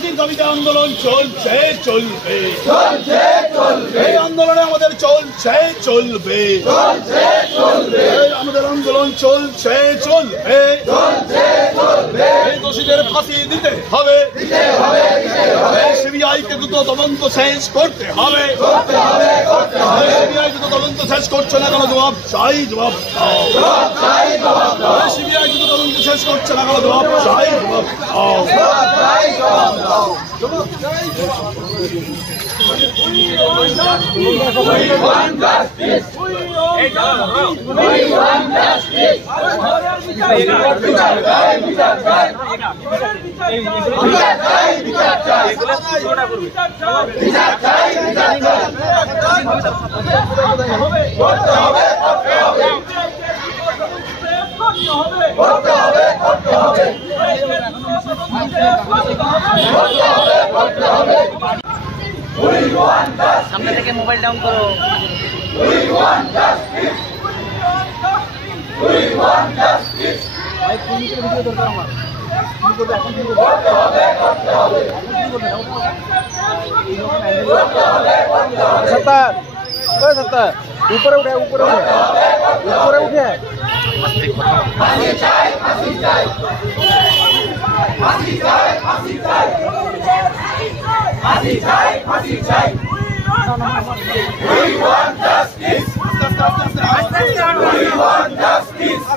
ফাঁসির দাবিতে আন্দোলন চলছে চলবে এই আন্দোলনে আমাদের চলছে চলবে আমাদের আন্দোলন চলছে চলবে এই দোষীদের ফাঁসি দিতে হবে সিবিআই কে দ্রুত তদন্ত শেষ করতে হবে সিবিআই দ্রুত তদন্ত শেষ করছে না কেন জবাব চাই জবাব সিবিআই দ্রুত তদন্ত শেষ করছে না কেন জবাব চাই জবাব সামনে থেকে মোবাইল ডাউন করো উপরে উঠে We want justice. We want justice. We want justice.